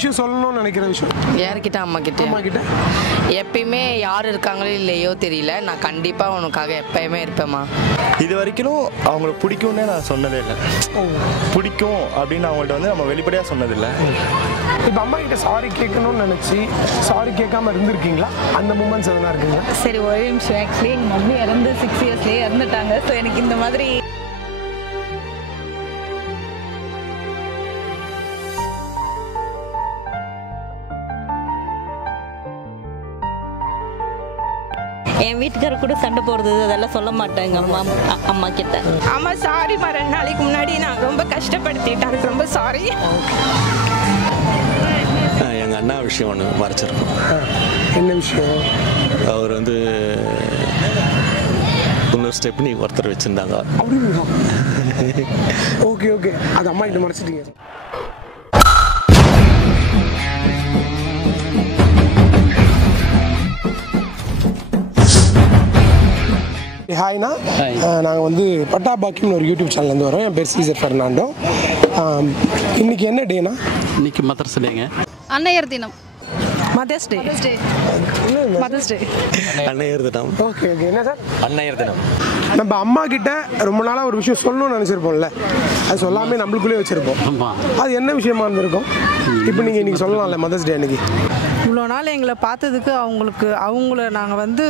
விஷயம் சொல்லணும்னு நினைக்கிற விஷயம் யார்கிட்ட? அம்மா கிட்ட. எப்பயுமே யார் இருக்காங்களோ இல்லையோ தெரியல, நான் கண்டிப்பாக உனக்காக எப்பயுமே இருப்பேம்மா. இது வரைக்கும் அவங்கள பிடிக்கும்னே நான் சொன்னதே இல்லை. பிடிக்கும் அப்படின்னு அவங்கள்ட்ட வந்து நம்ம வெளிப்படையாக சொன்னதில்லை. இப்போ அம்மா கிட்ட சாரி கேட்கணும்னு நினச்சி சாரி கேட்காம இருந்திருக்கீங்களா? அந்த மூமெண்ட்ஸ் எதனா இருக்குங்களா? சரி, ஒரு நிமிஷம். ஆக்சுவலி எங்கள் மம்மி இறந்து 6 இயர்ஸ்லேயே இறந்துட்டாங்க. ஸோ எனக்கு இந்த மாதிரி என் வீட்டுக்காரர் கூட சண்டை போடுறது அதெல்லாம் சொல்ல மாட்டேன் எங்கள் அம்மா கிட்ட. அம்மா சாரிம்மா, 2 நாளைக்கு முன்னாடி நான் ரொம்ப கஷ்டப்படுத்திட்டேன், அதுக்கு ரொம்ப சாரி. எங்கள் அண்ணா விஷயம் ஒன்று மறைச்சிருக்கோம். என்ன விஷயம்? அவர் வந்து இன்னொரு ஸ்டெப்னி ஒருத்தர் வச்சுருந்தாங்க. ஓகே ஓகே, அது அம்மா கிட்ட மறைச்சிட்டீங்க. ஹாய்ண்ணா, நாங்கள் வந்து பட்டாபாக்கியம்னு ஒரு யூடியூப் சேனல்லேருந்து வரோம். என் பேர் சீசர் ஃபெர்னாண்டோ. இன்னைக்கு என்ன டேனா? இன்னைக்கு மதர்ஸ் டேங்க. அன்னையர் தினம். Mother's day. அன்னையர் தினம். Okay okay. என்ன சார்? அன்னையர் தினம். நம்ம அம்மா கிட்ட ரொம்ப நாளாக ஒரு விஷயம் சொல்லணும்னு நினச்சிருப்போம்ல, அது சொல்லாமே நம்மளுக்குள்ளேயே வச்சுருப்போம். அது என்ன விஷயமா இருந்திருக்கும்? இப்போ நீங்கள் இன்றைக்கி சொல்லலாம்ல மதர்ஸ் டே அன்னைக்கு. இவ்வளோ நாள் எங்களை பார்த்ததுக்கு அவங்கள நாங்கள் வந்து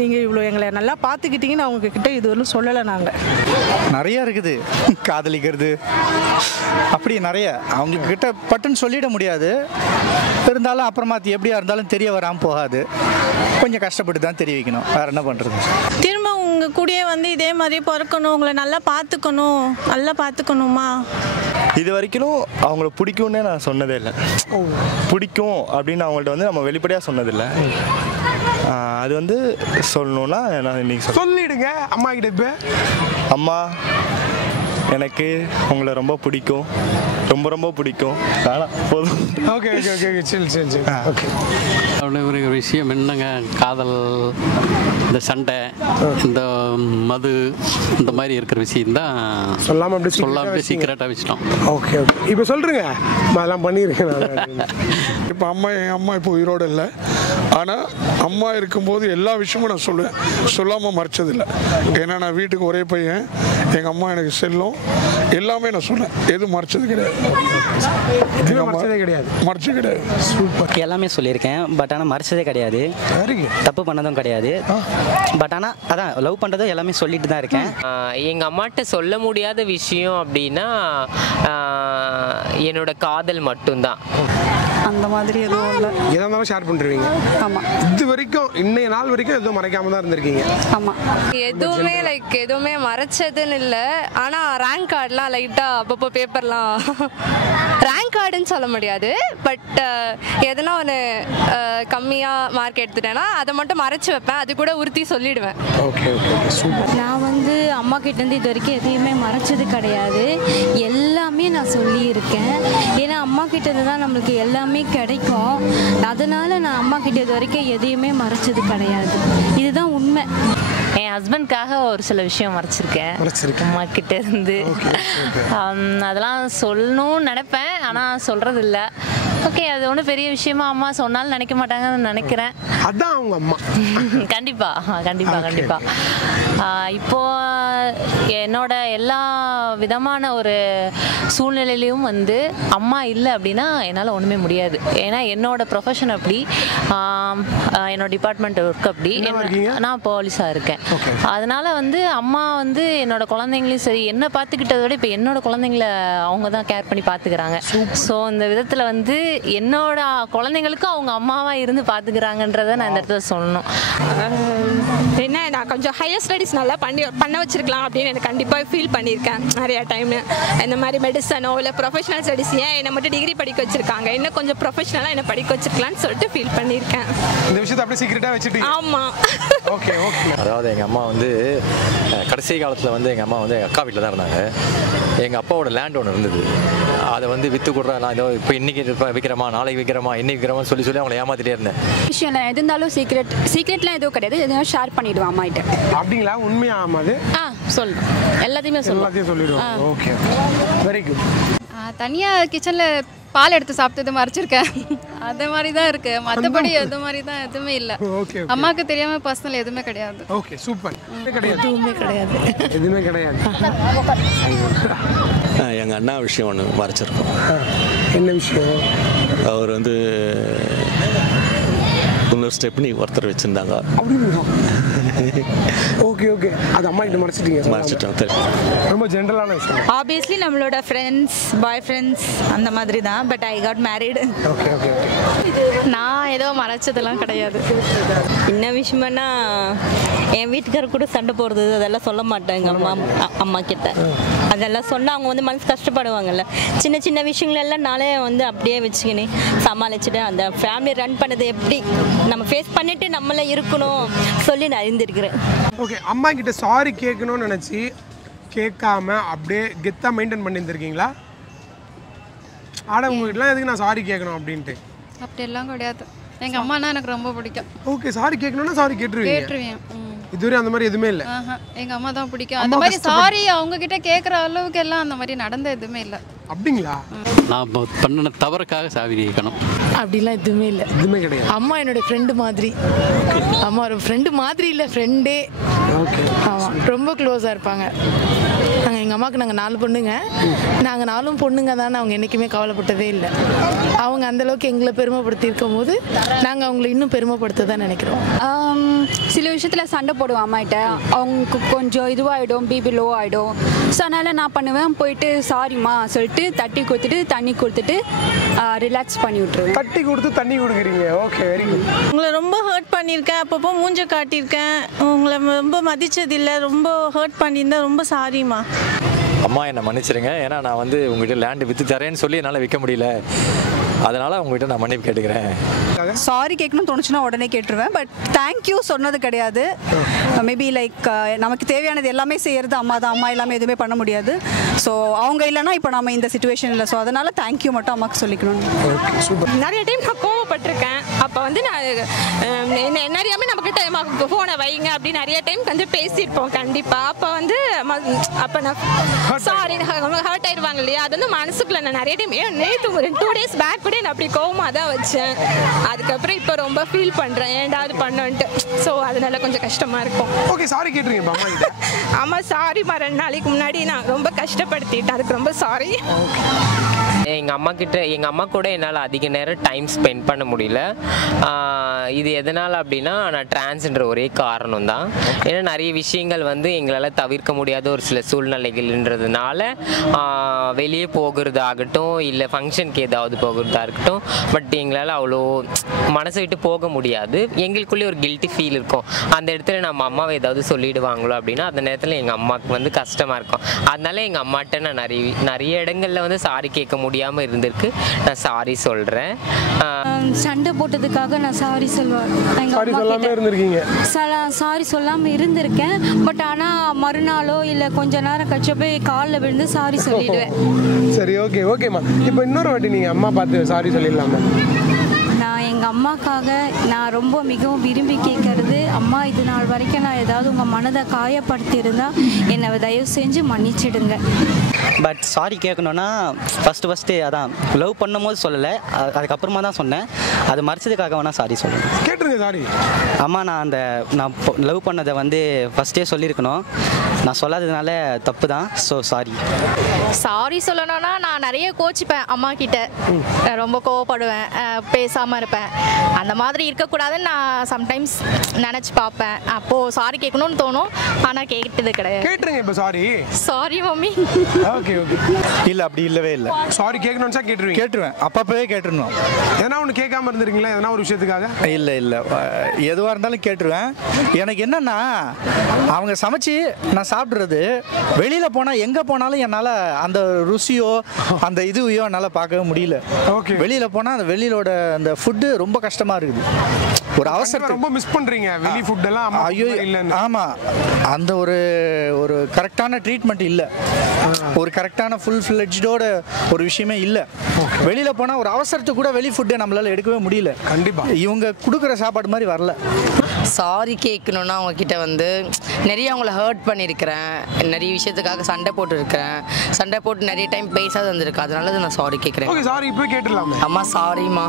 நீங்கள் இவ்வளோ எங்களை நல்லா பார்த்துக்கிட்டீங்கன்னு அவங்கக்கிட்ட இது ஒன்றும் சொல்லலை. நாங்கள் நிறையா இருக்குது, காதலிக்கிறது அப்படி நிறைய அவங்கக்கிட்ட பட்டுன்னு சொல்லிட முடியாது. இருந்தாலும் அப்புறமா எப்படியா இருந்தாலும் தெரிய வராமல் போகாது. கொஞ்சம் கஷ்டப்பட்டு தான் தெரிய வைக்கணும். வேறு என்ன பண்ணுறது? திரும்ப உங்கள் கூடயே வந்து இதே மாதிரி பிறக்கணும், உங்களை நல்லா பார்த்துக்கணுமா? இது வரைக்கும் அவங்கள பிடிக்கும்னே நான் சொன்னதே இல்லை. பிடிக்கும் அப்படின்னு அவங்கள்ட்ட வந்து நம்ம வெளிப்படையாக சொன்னதில்லை. அது வந்து சொல்லணும்னா நான் இன்னைக்கு சொல்லிடுங்க அம்மா கிட்ட. இப்போ அம்மா, எனக்கு உங்களை ரொம்ப பிடிக்கும், ரொம்ப பிடிக்கும். போதும். ஓகே ஓகே ஓகே ஓகே, சரி சரி சரி. ஓகே. அவ்வளோ ஒரு விஷயம் என்னங்க, காதல், இந்த சண்டை, இந்த மது, இந்த மாதிரி இருக்கிற விஷயம்தான் சொல்லாமல் சீக்கிரட்டாக வச்சிட்டோம். Okay okay. இப்போ சொல்கிறேங்க, அதெல்லாம் பண்ணியிருக்கேன். இப்போ எங்கள் அம்மா இப்போ உயிரோடு இல்லை. ஆனால் அம்மா இருக்கும்போது எல்லா விஷயமும் நான் சொல்லுவேன், சொல்லாமல் மறைச்சதில்லை. ஏன்னா நான் வீட்டுக்கு ஒரே பையன், எங்கள் அம்மா எனக்கு செல்லும், எல்லாமே நான் சொன்னேன், எதுவும் மறைச்சது கிடையாது. மறைச்சது கிடையாது. சூப்பர். எல்லாமே சொல்லியிருக்கேன், பட் ஆனால் மறைச்சதே கிடையாது. தப்பு பண்ணதும் கிடையாது. பட் ஆனால் அதான் லவ் பண்ணுறதும் எல்லாமே சொல்லிட்டு தான் இருக்கேன். எங்கள் அம்மாட்ட சொல்ல முடியாத விஷயம் அப்படின்னா என்னோட காதல் மட்டும்தான். அந்த மாதிரி எதுவும் இல்லை. எதாக இருந்தாலும் ஷேர் பண்ணுறீங்க. ஆமாம். இது வரைக்கும் இன்னைய நாள் வரைக்கும் எதுவும் மறைக்காம தான் இருந்திருக்கீங்க. ஆமாம். எதுவுமே மறைச்சதுன்னு இல்லை. ஆனால் ரேங்க் கார்டெலாம் லைட்டாக அப்பப்போ பேப்பர்லாம் ரேங்க் கார்டுன்னு சொல்ல முடியாது, பட் எதனா ஒன்று கம்மியாக மார்க் எடுத்துட்டேன்னா அதை மட்டும் மறைச்சி வைப்பேன், அது கூட உறுத்தி சொல்லிடுவேன். Okay okay super. நான் வந்து அம்மா கிட்டேருந்து இது வரைக்கும் எதையுமே மறைச்சது கிடையாது, எல்லாமே நான் சொல்லியிருக்கேன். ஏன்னா அம்மா கிட்டேருந்து தான் நம்மளுக்கு எல்லாமே கிடைக்கும். அதனால் நான் அம்மா கிட்ட இது வரைக்கும் எதையுமே மறைச்சது கிடையாது. இதுதான் உண்மை. என் ஹஸ்பண்ட்காக ஒரு சில விஷயம் மறைச்சிருக்கேன் அம்மா கிட்ட இருந்து. அதெல்லாம் சொல்லணும்னு நினைப்பேன், ஆனால் சொல்கிறது இல்லை. ஓகே, அது ஒன்றும் பெரிய விஷயமா அம்மா சொன்னாலும் நினைக்க மாட்டாங்கன்னு நினைக்கிறேன். அதான் அவங்க அம்மா. கண்டிப்பாக. இப்போது என்னோட எல்லா விதமான ஒரு சூழ்நிலையிலையும் வந்து அம்மா இல்லை அப்படின்னா என்னால் ஒன்றுமே முடியாது. ஏன்னா என்னோட ப்ரொஃபஷன் அப்படி, என்னோட டிபார்ட்மெண்ட் ஒர்க் அப்படி, நான் போலீஸாக இருக்கேன். அதனால் வந்து அம்மா வந்து என்னோட குழந்தைங்களையும் சரி என்ன பார்த்துக்கிட்டதை விட இப்போ என்னோட குழந்தைங்கள அவங்க தான் கேர் பண்ணி பார்த்துக்கிறாங்க. ஸோ இந்த விதத்தில் வந்து என்னோட குழந்தைங்களுக்கும் அவங்க அம்மாவாக இருந்து பார்த்துக்கிறாங்கன்றதை நான் இந்த இடத்துல சொல்லணும். என்ன, நான் கொஞ்சம் ஹையர் ஸ்டடீஸ் நல்லா பண்ண வச்சிருக்கலாம் அப்படின்னு எனக்கு கண்டிப்பாக ஃபீல் பண்ணியிருக்கேன் நிறையா டைம். இந்த மாதிரி மெடிசனோ இல்லை ப்ரொஃபஷனல் ஸ்டடீஸ் ஏன் என்னை மட்டும் டிகிரி படிக்க வச்சிருக்காங்க, இன்னும் கொஞ்சம் ப்ரொஃபஷனலாக என்னை படிக்க வச்சிருக்கலான்னு சொல்லிட்டு ஃபீல் பண்ணியிருக்கேன். இந்த விஷயத்தை அப்படியே சீக்கிரட்டாக வச்சுட்டு. ஆமாம். Okay okay. அதாவது எங்கள் அம்மா வந்து கடைசி காலத்தில் வந்து எங்கள் அம்மா வந்து எங்கள் அக்கா வீட்டில் தான் இருந்தாங்க. எங்கள் அப்பாவோட லேண்ட் ஒன்று இருந்தது, அதை வந்து விற்று கொடுறா, நான் இதோ இப்போ இன்றைக்கி விற்கிறமா, நாளைக்கு விற்கிறமா, இன்னைக்கு விற்கிறமான்னு சொல்லி அவங்கள ஏமாத்திட்டே இருந்தேன். விஷயம் இல்லை, எது இருந்தாலும் சீக்ரெட்லாம் எதுவும் கிடையாது, எதுவும் ஷேர் பண்ணிவிடுவோம் அம்மா கிட்ட. அப்படிங்களா? உண்மையா அம்மா? அது சொல்லுவேன், எல்லாத்தையும் சொல்லிடுவோம். Okay, very good. தனியாக கிச்சனில் பால் எடுத்து சாப்பிட்டது மறைச்சிருக்கேன். அது மாதிரி தான் இருக்கு. மற்றபடி அது மாதிரி தான் எதுவுமே இல்லை. அம்மாவுக்கு தெரியாமல் பர்சனல் எதுவுமே கிடையாது. Okay super. எதுவுமே கிடையாது. எதுவுமே கிடையாது. எங்கள் அண்ணா விஷயம் ஒன்று மறைச்சிருக்கோம். என்ன விஷயம்? அவர் வந்து இன்னொரு ஸ்டெப்னி ஒருத்தர் வச்சுருந்தாங்க. ஓகே ஓகே, அது அம்மா கிட்ட மறைச்சிட்டோம். ரொம்ப ஜென்ரலான விஷயம். ஆப்வியஸ்லி நம்மளோட ஃப்ரெண்ட்ஸ், பாய் ஃப்ரெண்ட்ஸ் அந்த மாதிரி தான். But I got married. Okay okay. நான் ஏதோ மறைச்சதெல்லாம் கிடையாது. என்ன விஷயமானா என் வீட்டுக்காரர் கூட சண்டை போடுறது அதெல்லாம் சொல்ல மாட்டேன் எங்கள் அம்மா கிட்ட. அதெல்லாம் சொன்னால் அவங்க வந்து மனசு கஷ்டப்படுவாங்கல்ல. சின்ன சின்ன விஷயங்களெல்லாம் நானே வந்து அப்படியே வச்சுக்கினே சமாளிச்சுட்டு அந்த ஃபேமிலி ரன் பண்ணது எப்படி நம்ம ஃபேஸ் பண்ணிட்டு நம்மளே இருக்கணும் சொல்லி நான் அறிந்திருக்கிறேன். ஓகே, அம்மா கிட்ட சாரி கேட்கணும்னு நினச்சி கேட்காம அப்படியே கெத்தாக மெயின்டைன் பண்ணியிருந்துருக்கீங்களா? ஆனால் உங்ககிட்டலாம் எதுக்கு நான் சாரி கேட்கணும் அப்படின்ட்டு? அப்படியெல்லாம் கிடையாது. எங்கள் அம்மானா எனக்கு ரொம்ப பிடிக்கும். ஓகே, சாரி கேட்கணும்னா சாரி கேட்டுருவேன். இதுவரை அந்த மாதிரி எதுவுமே இல்லை. எங்கள் அம்மா தான் பிடிக்கும். அந்த மாதிரி சாரி அவங்க கிட்ட கேட்குற அளவுக்கு எல்லாம் அந்த மாதிரி நடந்த எதுவுமே இல்லை. அப்படிங்களா? நான் பண்ணின தவறுக்காக சாவி கேட்கணும் அப்படிலாம் எதுவுமே இல்லை. எதுவுமே கிடையாது. அம்மா என்னோட ஃப்ரெண்டு மாதிரி. அம்மா ஒரு ஃப்ரெண்டு மாதிரி இல்லை, ஃப்ரெண்டே. ஆமாம், ரொம்ப க்ளோஸாக இருப்பாங்க. எங்கள் அம்மாவுக்கு நாங்கள் 4 பொண்ணுங்க. நாங்கள் 4 பொண்ணுங்க தானே. அவங்க என்றைக்குமே கவலைப்பட்டதே இல்லை. அவங்க அந்தளவுக்கு எங்களை பெருமைப்படுத்தி இருக்கும் போது நாங்கள் அவங்களை இன்னும் பெருமைப்படுத்த தான் நினைக்கிறோம். சில விஷயத்தில் சண்டை போடுவோம் அம்மாகிட்ட. அவங்க கொஞ்சம் இதுவாகிடும், பிபி லோ ஆகிடும். ஸோ அதனால் நான் பண்ணுவேன், போயிட்டு சாரிம்மா சொல்லிட்டு தட்டி கொடுத்துட்டு தண்ணி கொடுத்துட்டு ரிலாக்ஸ் பண்ணி விட்ருவேன். தட்டி கொடுத்து தண்ணி கொடுக்குறீங்க. Okay, very good. உங்களை ரொம்ப ஹர்ட் பண்ணியிருக்கேன், அப்பப்போ மூஞ்ச காட்டியிருக்கேன், உங்களை ரொம்ப மதிச்சதில்லை, ரொம்ப ஹர்ட் பண்ணியிருந்தேன், ரொம்ப சாரிம்மா. அம்மா என்னை மன்னிச்சிருங்க. ஏன்னா நான் வந்து உங்ககிட்ட லேண்டு விற்று தரேன்னு சொல்லி என்னால் விற்க முடியல. அதனால் உங்ககிட்ட நான் மன்னிப்பு கேட்டுக்கிறேன். சாரி கேட்கணும்னு தோணுச்சுன்னா உடனே கேட்டுருவேன். பட் தேங்க்யூ சொன்னது கிடையாது. மேபி லைக் நமக்கு தேவையானது எல்லாமே செய்கிறது அம்மா தான். அம்மா எல்லாமே எதுவுமே பண்ண முடியாது. ஸோ அவங்க இல்லைன்னா இப்போ நம்ம இந்த சுச்சுவேஷன் இல்லை. ஸோ அதனால் தேங்க்யூ மட்டும் அம்மாவுக்கு சொல்லிக்கணும். நிறைய டைம் நான் கோவப்பட்டிருக்கேன். அப்போ வந்து நான் நிறையாமே நம்மக்கிட்ட ஃபோனை வைங்க அப்படின்னு நிறைய டைம் வந்து பேசியிருப்போம் கண்டிப்பாக. அப்போ வந்து அப்போ நான் சாரி ஹர்ட் ஆயிடுவாங்க இல்லையா, அது வந்து மனசுக்குள்ள நான் நிறைய டைம் நேற்று ஒரு 2 days பேக் கூட நான் அப்படி கோவமாக தான் வச்சேன். அதுக்கப்புறம் இப்போ ரொம்ப ஃபீல் பண்ணுறேன் ஏன்டாவது பண்ணோன்ட்டு. ஸோ அதனால கொஞ்சம் கஷ்டமாக இருக்கும். ஓகே, சாரி கேட்டுருங்க அம்மா கிட்ட. ஆமாம், சாரிம்மா. 2 நாளைக்கு முன்னாடி நான் ரொம்ப கஷ்டப்படுத்திட்டேன், அதுக்கு ரொம்ப சாரி. எங்கள் அம்மா கூட என்னால் அதிக நேரம் டைம் ஸ்பெண்ட் பண்ண முடியல. இது எதனால் அப்படின்னா நான் டிரான்ஸ்ன்ற ஒரே காரணம் தான். ஏன்னா நிறைய விஷயங்கள் வந்து எங்களால் தவிர்க்க முடியாத ஒரு சில சூழ்நிலைகள்ன்றதுனால வெளியே போகிறதாகட்டும் இல்லை ஃபங்க்ஷனுக்கு ஏதாவது போகிறதா இருக்கட்டும், பட் எங்களால் அவ்வளோ மனசை விட்டு போக முடியாது. எங்களுக்குள்ளே ஒரு கில்ட்டி ஃபீல் இருக்கும். அந்த இடத்துல நம்ம அம்மாவை ஏதாவது சொல்லிடுவாங்களோ அப்படின்னா அந்த நேரத்தில் எங்கள் அம்மாவுக்கு வந்து கஷ்டமாக இருக்கும். அதனால எங்கள் அம்மாட்ட நான் நிறைய இடங்களில் வந்து சாரி கேட்க முடியாமல் இருந்திருக்கு. நான் சாரி சொல்கிறேன். சண்டை போட்டதுக்காக நான் சாரி சொல்லுவேன். சாரி சொல்லாமல் இருந்திருக்கேன். பட் ஆனால் மறுநாளோ இல்லை கொஞ்ச நேரம் கழிச்சு போய் காலில் விழுந்து சாரி சொல்லிடுவேன். சரி, ஓகே ஓகேம்மா. இப்போ இன்னொரு வாட்டி நீங்கள் அம்மா பார்த்து சாரி சொல்லிடலாமா? நான் எங்கள் அம்மாக்காக நான் ரொம்ப மிகவும் விரும்பி கேட்கறது, அம்மா இது நாள் வரைக்கும் நான் ஏதாவது உங்கள் மனதை காயப்படுத்தியிருந்தால் என்னை தயவு செஞ்சு மன்னிச்சிடுங்க. பட் சாரி கேட்கணுன்னா ஃபஸ்ட்டு அதான் லவ் பண்ணும் போது சொல்லலை, அதுக்கப்புறமா தான் சொன்னேன். அது மறைச்சதுக்காக வேணால் சாரி சொல்லணும். கேட்டுருங்க சாரி. அம்மா, நான் லவ் பண்ணதை வந்து ஃபஸ்ட்டே சொல்லியிருக்கணும். நான் சொல்லாததுனால தப்பு தான். So sorry. சாரி சொல்லணும்னா நான் நிறைய கோச்சிப்பேன் அம்மா கிட்ட. ரொம்ப கோவப்படுவேன், பேசாமல் இருப்பேன். அந்த மாதிரி இருக்கக்கூடாதுன்னு நான் சம்டைம்ஸ் நினச்சி பார்ப்பேன். அப்போது சாரி கேட்கணும்னு தோணும், ஆனால் கேட்டது கிடையாது. கேட்டுருங்க இப்போ sorry. Sorry mummy. Okay okay. இல்லை, அப்படி இல்லவே இல்லை. சாரி கேட்கணும்னு கேட்டுருவீங்க? கேட்டுருவேன், அப்பப்பவே கேட்டுருணும். எதனா ஒன்று கேட்காம இருந்திருக்கீங்களா எதனா ஒரு விஷயத்துக்காக? இல்லை எதுவாக இருந்தாலும் கேட்டுருவேன். எனக்கு என்னன்னா அவங்க சமைச்சு நான் சாப்பிட்றது வெளியில் போனால் எங்கே போனாலும் என்னால் அந்த ருசியோ அந்த இதுவையோ என்னால் பார்க்கவே முடியல. வெளியில் போனால் அந்த வெளியிலோட அந்த ஃபுட்டு ரொம்ப கஷ்டமாக இருக்குது. ஒரு அவசரம் ரொம்ப மிஸ் பண்ணுறீங்க வெளி ஃபுட்டெல்லாம். ஐயோ இல்லைன்னு. ஆமாம், அந்த ஒரு கரெக்டான ட்ரீட்மெண்ட் இல்லை, ஒரு கரெக்டான ஃபுல் ஃப்ளெட்ஜோட ஒரு விஷயமே இல்லை. வெளியில் போனால் ஒரு அவசரத்துக்கு கூட வெளி ஃபுட்டை நம்மளால் எடுக்கவே முடியல. கண்டிப்பாக இவங்க கொடுக்குற சாப்பாடு மாதிரி வரல. சாரி கேட்கணுன்னா அவங்கக்கிட்ட வந்து நிறைய அவங்கள ஹர்ட் பண்ணியிருக்கிறேன், நிறைய விஷயத்துக்காக சண்டை போட்டுருக்கிறேன், சண்டை போட்டு நிறைய டைம் பேசாத வந்திருக்கு, அதனால நான் சாரி கேட்குறேன். ஓகே சாரி இப்போ கேட்டுடலாமே. அம்மா சாரிம்மா.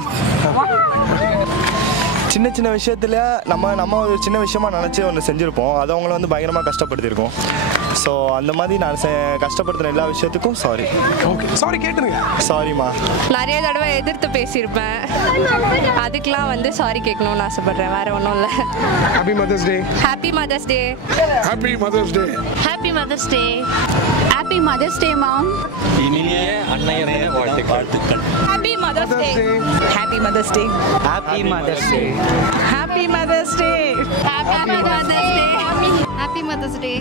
சின்ன சின்ன விஷயத்தில் நம்ம ஒரு சின்ன விஷயமா நினச்சி ஒன்று செஞ்சுருப்போம், அது அவங்கள வந்து பயங்கரமாக கஷ்டப்படுத்தியிருக்கோம். ஸோ அந்த மாதிரி நான் கஷ்டப்படுத்துகிற எல்லா விஷயத்துக்கும் சாரி. ஓகே சாரி கேட்டுருங்க. சாரிம்மா. நிறைய தடவை எதிர்த்து பேசியிருப்பேன், அதுக்கெலாம் வந்து சாரி கேட்கணும்னு ஆசைப்பட்றேன், வேறு ஒன்றும் இல்லை. Happy mother's day. Happy mother's day. Happy mother's day. Happy mother's day. Happy mother's day மாம். இனிய அன்னையர் தின வாழ்த்துக்கள். Happy mother's day. Happy mother's day. Happy mother's day. Happy mother's day. Happy mother's day. Happy mother's day.